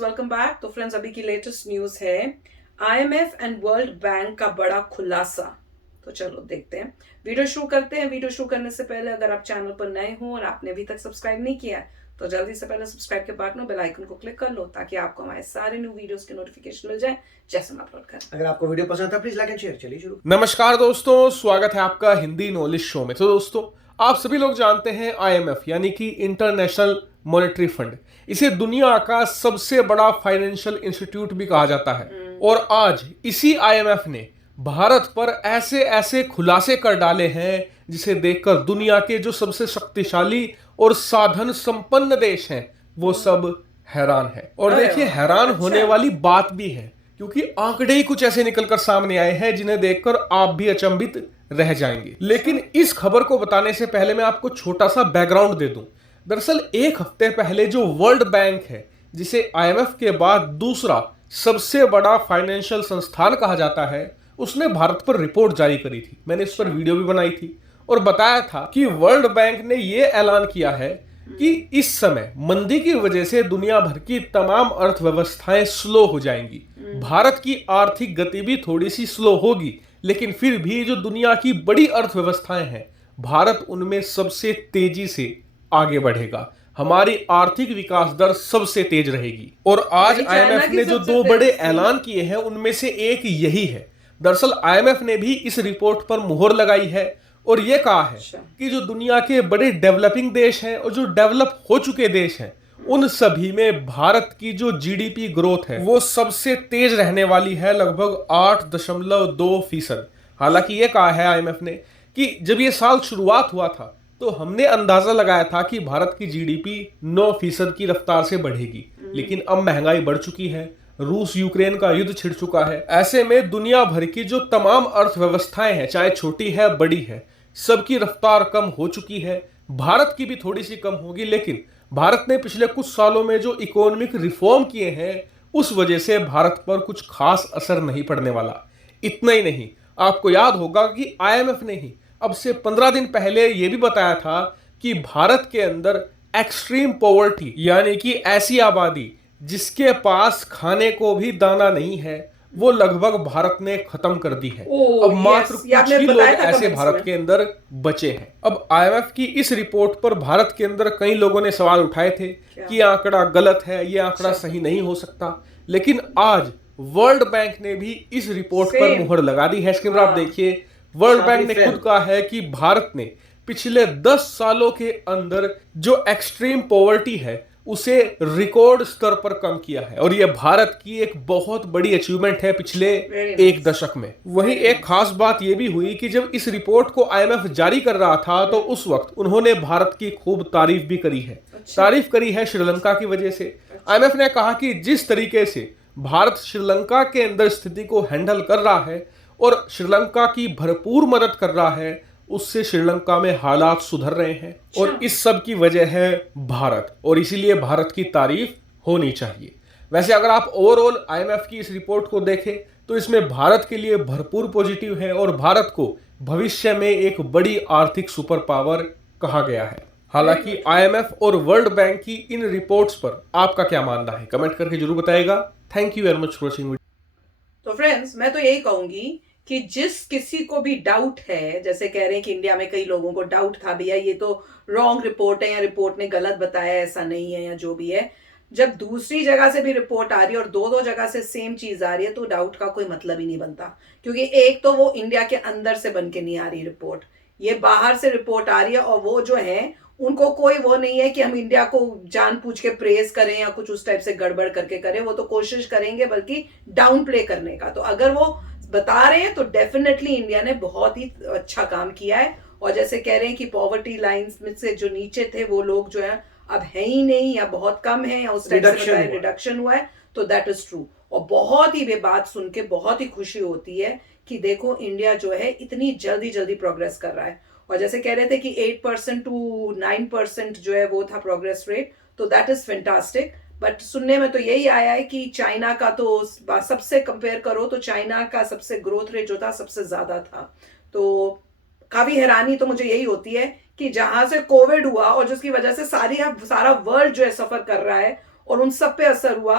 Welcome back. तो friends, अभी की लेटेस्ट न्यूज है आईएमएफ एंड वर्ल्ड बैंक का बड़ा खुलासा। तो चलो देखते हैं, वीडियो शुरू करते हैं। वीडियो शुरू करने से पहले अगर आप चैनल पर नए हो और आपने अभी तक सब्सक्राइब नहीं किया है तो जल्दी से पहले सब्सक्राइब के बटन बेल आइकन को क्लिक कर लो ताकि आपको हमारे सारे न्यू वीडियोस के नोटिफिकेशन मिल जाए जैसे हम अपलोड करें। अगर आपको वीडियो पसंद था प्लीज लाइक एंड शेयर। चलिए शुरू। नमस्कार दोस्तों, स्वागत है आपका हिंदी नॉलेज शो में। तो दोस्तों, आप सभी लोग जानते हैं आईएमएफ यानी कि इंटरनेशनल मॉनेटरी फंड, इसे दुनिया का सबसे बड़ा फाइनेंशियल इंस्टीट्यूट भी कहा जाता है। और आज इसी आईएमएफ ने भारत पर ऐसे ऐसे खुलासे कर डाले हैं जिसे देखकर दुनिया के जो सबसे शक्तिशाली और साधन संपन्न देश हैं वो सब हैरान है। और देखिए, हैरान होने वाली बात भी है क्योंकि आंकड़े ही कुछ ऐसे निकलकर सामने आए हैं जिन्हें देखकर आप भी अचंभित रह जाएंगे। लेकिन इस खबर को बताने से पहले मैं आपको छोटा सा बैकग्राउंड दे दूं। दरअसल एक हफ्ते पहले जो वर्ल्ड बैंक है, जिसे आईएमएफ के बाद दूसरा सबसे बड़ा फाइनेंशियल संस्थान कहा जाता है, उसने भारत पर रिपोर्ट जारी करी थी। मैंने इस पर वीडियो भी बनाई थी और बताया था कि वर्ल्ड बैंक ने यह ऐलान किया है कि इस समय मंदी की वजह से दुनिया भर की तमाम अर्थव्यवस्थाएं स्लो हो जाएंगी। भारत की आर्थिक गति भी थोड़ी सी स्लो होगी, लेकिन फिर भी जो दुनिया की बड़ी अर्थव्यवस्थाएं हैं, भारत उनमें सबसे तेजी से आगे बढ़ेगा। हमारी आर्थिक विकास दर सबसे तेज रहेगी। और आज आईएमएफ ने जो दो बड़े ऐलान किए हैं उनमें से एक यही है। दरअसल आईएमएफ ने भी इस रिपोर्ट पर मुहर लगाई है और यह कहा है कि जो दुनिया के बड़े डेवलपिंग देश हैं और जो डेवलप हो चुके देश हैं, उन सभी में भारत की जो जीडीपी ग्रोथ है वो सबसे तेज रहने वाली है, लगभग 8.2%। हालांकि ये कहा है आईएमएफ ने कि जब ये साल शुरुआत हुआ था तो हमने अंदाजा लगाया था कि भारत की जीडीपी 9% की रफ्तार से बढ़ेगी, लेकिन अब महंगाई बढ़ चुकी है, रूस यूक्रेन का युद्ध छिड़ चुका है। ऐसे में दुनिया भर की जो तमाम अर्थव्यवस्थाएं हैं, चाहे छोटी है बड़ी है, सबकी रफ्तार कम हो चुकी है। भारत की भी थोड़ी सी कम होगी, लेकिन भारत ने पिछले कुछ सालों में जो इकोनॉमिक रिफॉर्म किए हैं उस वजह से भारत पर कुछ खास असर नहीं पड़ने वाला। इतना ही नहीं, आपको याद होगा कि आईएमएफ ने ही अब से 15 दिन पहले यह भी बताया था कि भारत के अंदर एक्सट्रीम पॉवर्टी यानी कि ऐसी आबादी जिसके पास खाने को भी दाना नहीं है, वो लगभग भारत ने खत्म कर दी है। अब मात्र कुछ ही लोग ऐसे भारत के अंदर बचे हैं। अब आईएमएफ की इस रिपोर्ट पर भारत के अंदर कई लोगों ने सवाल उठाए थे कि ये आंकड़ा गलत है, ये आंकड़ा सही नहीं हो सकता। लेकिन आज वर्ल्ड बैंक ने भी इस रिपोर्ट पर मुहर लगा दी है। स्क्रीन पर आप देखिए, वर्ल्ड बैंक ने खुद कहा है कि भारत ने पिछले 10 सालों के अंदर जो एक्सट्रीम पॉवर्टी है उसे रिकॉर्ड स्तर पर कम किया है और यह भारत की एक बहुत बड़ी अचीवमेंट है पिछले एक दशक में। वहीं एक खास बात यह भी हुई कि जब इस रिपोर्ट को आईएमएफ जारी कर रहा था तो उस वक्त उन्होंने भारत की खूब तारीफ भी करी है। तारीफ करी है श्रीलंका की वजह से। आईएमएफ ने कहा कि जिस तरीके से भारत श्रीलंका के अंदर स्थिति को हैंडल कर रहा है और श्रीलंका की भरपूर मदद कर रहा है, उससे श्रीलंका में हालात सुधर रहे हैं और इस सब की वजह है भारत, और इसीलिए भारत की तारीफ होनी चाहिए। वैसे अगर आप ओवरऑल आईएमएफ की इस रिपोर्ट को देखें तो इसमें भारत के लिए भरपूर पॉजिटिव है और भारत को भविष्य में एक बड़ी आर्थिक सुपर पावर कहा गया है। हालांकि आईएमएफ और वर्ल्ड बैंक की इन रिपोर्ट्स पर आपका क्या मानना है, कमेंट करके जरूर बताएगा। Thank you very much for watching. तो फ्रेंड्स, मैं तो यही कहूंगी कि जिस किसी को भी डाउट है, जैसे कह रहे हैं कि इंडिया में कई लोगों को डाउट था भैया ये तो रॉन्ग रिपोर्ट है या रिपोर्ट ने गलत बताया, ऐसा नहीं है या जो भी है, जब दूसरी जगह से भी रिपोर्ट आ रही है और दो जगह से सेम चीज आ रही है तो डाउट का कोई मतलब ही नहीं बनता। क्योंकि एक तो वो इंडिया के अंदर से बन के नहीं आ रही रिपोर्ट, ये बाहर से रिपोर्ट आ रही है और वो जो है उनको कोई वो नहीं है कि हम इंडिया को जान पूछ के प्रेज करें या कुछ उस टाइप से गड़बड़ करके करें। वो तो कोशिश करेंगे बल्कि डाउन प्ले करने का। तो अगर वो बता रहे हैं तो डेफिनेटली इंडिया ने बहुत ही अच्छा काम किया है। और जैसे कह रहे हैं कि पॉवर्टी लाइंस में से जो नीचे थे वो लोग जो है अब है ही नहीं या बहुत कम है या उस टाइप से रिडक्शन हुआ है, तो दैट इज ट्रू। और बहुत ही वे बात सुन के बहुत ही खुशी होती है कि देखो इंडिया जो है इतनी जल्दी जल्दी प्रोग्रेस कर रहा है। और जैसे कह रहे थे कि 8% टू 9% जो है वो था प्रोग्रेस रेट, तो दैट इज फैंटास्टिक। बट सुनने में तो यही आया है कि चाइना का तो सबसे कंपेयर करो तो चाइना का सबसे ग्रोथ रेट जो था सबसे ज्यादा था। तो काफी हैरानी तो मुझे यही होती है कि जहां से कोविड हुआ और जिसकी वजह से सारा वर्ल्ड जो है सफर कर रहा है और उन सब पे असर हुआ,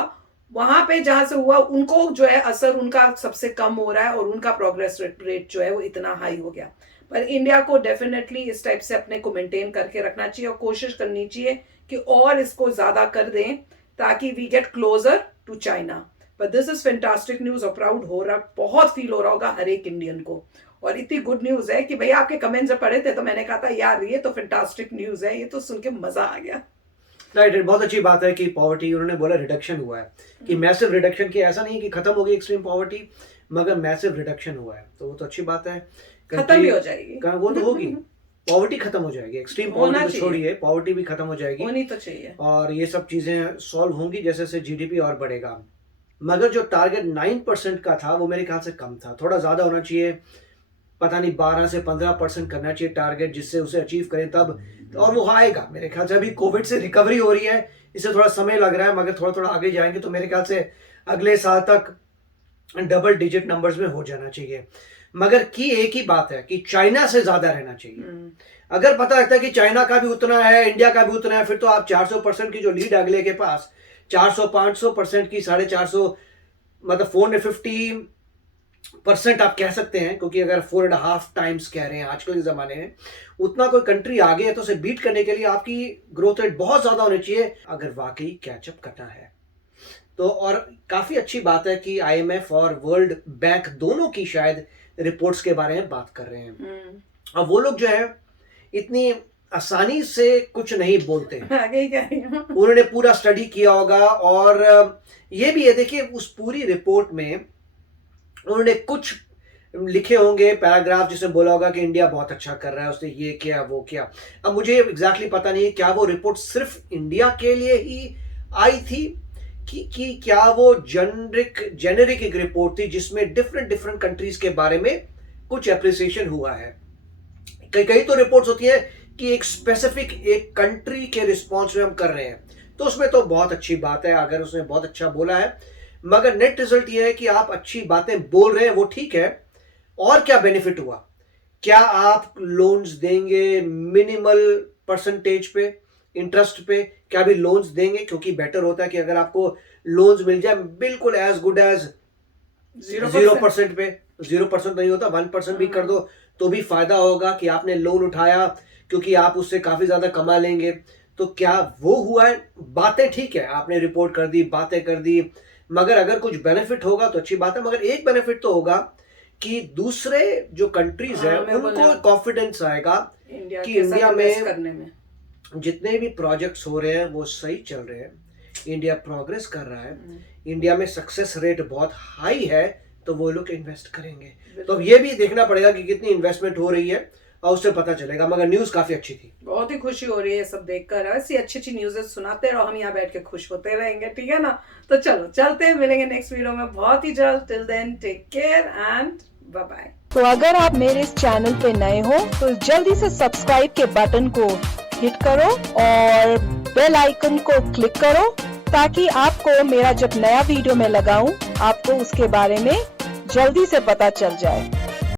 वहां पे जहां से हुआ उनको जो है असर उनका सबसे कम हो रहा है और उनका प्रोग्रेस रेट जो है वो इतना हाई हो गया। पर इंडिया को डेफिनेटली इस टाइप से अपने को मेंटेन करके रखना चाहिए और कोशिश करनी चाहिए कि और इसको ज्यादा कर दें ताकि we get closer to China. But this is fantastic news और प्राउड हो रहा, बहुत फील हो रहा होगा हर एक इंडियन को। और इतनी गुड न्यूज है कि भैया आपके कमेंट्स जब पढ़े थे तो मैंने कहा था यार ये तो फैंटास्टिक न्यूज है, ये तो सुन के मजा आ गया। राइट, बहुत अच्छी बात है कि पॉवर्टी उन्होंने बोला रिडक्शन हुआ है, कि मैसिव रिडक्शन, की ऐसा नहीं है कि खत्म हो गई एक्सट्रीम पॉवर्टी, मगर मैसिव रिडक्शन हुआ है, तो वो तो अच्छी बात है। खत्म भी हो जाएगी, वो तो होगी, पॉवर्टी खत्म हो जाएगी, एक्सट्रीम पॉवर्टी तो छोड़िए, पॉवर्टी भी खत्म हो जाएगी, होनी तो चाहिए, और ये सब चीजें सॉल्व होंगी जैसे जैसे जीडीपी और बढ़ेगा। मगर जो टारगेट 9% का था वो मेरे ख्याल से कम था, थोड़ा ज्यादा होना चाहिए, पता नहीं 12 से 15% करना चाहिए टारगेट, जिससे उसे अचीव करें तब, और वो आएगा मेरे ख्याल से। अभी कोविड से रिकवरी हो रही है, इससे थोड़ा समय लग रहा है, मगर थोड़ा थोड़ा आगे जाएंगे तो मेरे ख्याल से अगले साल तक डबल डिजिट नंबर्स में हो जाना चाहिए। मगर की एक ही बात है कि चाइना से ज्यादा रहना चाहिए। अगर पता लगता है कि चाइना का भी उतना है, इंडिया का भी उतना है, फिर तो आप 400% की जो लीड अगले के पास, 400-500% की 450, मतलब 450% आप कह सकते हैं, क्योंकि अगर 4.5 टाइम्स कह रहे हैं आजकल के ज़माने में, उतना कोई कंट्री आगे है तो उसे बीट करने के लिए आपकी ग्रोथ रेट बहुत ज़्यादा होनी चाहिए अगर वाकई कैचअप करना है तो। और काफ़ी अच्छी बात है कि IMF और वर्ल्ड बैंक दोनों की शायद रिपोर्ट्स के बारे में बात कर रहे हैं। अब वो लोग जो है इतनी आसानी से कुछ नहीं बोलते, आगे ही कह रही हूं। उन्होंने पूरा स्टडी किया होगा, और ये भी है, देखिए उस पूरी रिपोर्ट में उन्होंने कुछ लिखे होंगे पैराग्राफ जिसमें बोला होगा कि इंडिया बहुत अच्छा कर रहा है, उसने ये किया वो किया। अब मुझे एग्जैक्टली पता नहीं है क्या वो रिपोर्ट सिर्फ इंडिया के लिए ही आई थी कि क्या वो जेनेरिक एक रिपोर्ट थी जिसमें डिफरेंट कंट्रीज के बारे में कुछ एप्रिसिएशन हुआ है। कई तो रिपोर्ट्स होती है कि एक स्पेसिफिक एक कंट्री के रिस्पॉन्स में हम कर रहे हैं, तो उसमें तो बहुत अच्छी बात है अगर उसने बहुत अच्छा बोला है, मगर नेट रिजल्ट ये है कि आप अच्छी बातें बोल रहे हैं, वो ठीक है, और क्या बेनिफिट हुआ? क्या आप लोन्स देंगे मिनिमल परसेंटेज पे, इंटरेस्ट पे, क्या भी लोन्स देंगे? क्योंकि बेटर होता है कि अगर आपको लोन्स मिल जाए बिल्कुल एज गुड एज 0% पे, 0% नहीं होता, 1% भी कर दो तो भी फायदा होगा कि आपने लोन उठाया, क्योंकि आप उससे काफी ज्यादा कमा लेंगे। तो क्या वो हुआ है? बातें ठीक है, आपने रिपोर्ट कर दी, बातें कर दी, मगर अगर कुछ बेनिफिट होगा तो अच्छी बात है। मगर एक बेनिफिट तो होगा कि दूसरे जो कंट्रीज हैं उनको कॉन्फिडेंस आएगा कि इंडिया में जितने भी प्रोजेक्ट्स हो रहे हैं वो सही चल रहे हैं, इंडिया प्रोग्रेस कर रहा है, इंडिया में सक्सेस रेट बहुत हाई है, तो वो लोग इन्वेस्ट करेंगे। तो अब ये भी देखना पड़ेगा कि कितनी इन्वेस्टमेंट हो रही है और उससे पता चलेगा। मगर न्यूज काफी अच्छी थी, बहुत ही खुशी हो रही है सब देखकर। ऐसी अच्छी न्यूज़ सुनाते रहो, हम यहाँ बैठ के खुश होते रहेंगे, ठीक है ना? तो चलो चलते हैं, मिलेंगे नेक्स्ट वीडियो में बहुत ही जल्द। Till then take care and bye bye. तो अगर आप मेरे इस चैनल पे नए हो तो जल्दी से सब्सक्राइब के बटन को हिट करो और बेल आइकन को क्लिक करो, ताकि आपको मेरा जब नया वीडियो मैं लगाऊं आपको उसके बारे में जल्दी से पता चल जाए।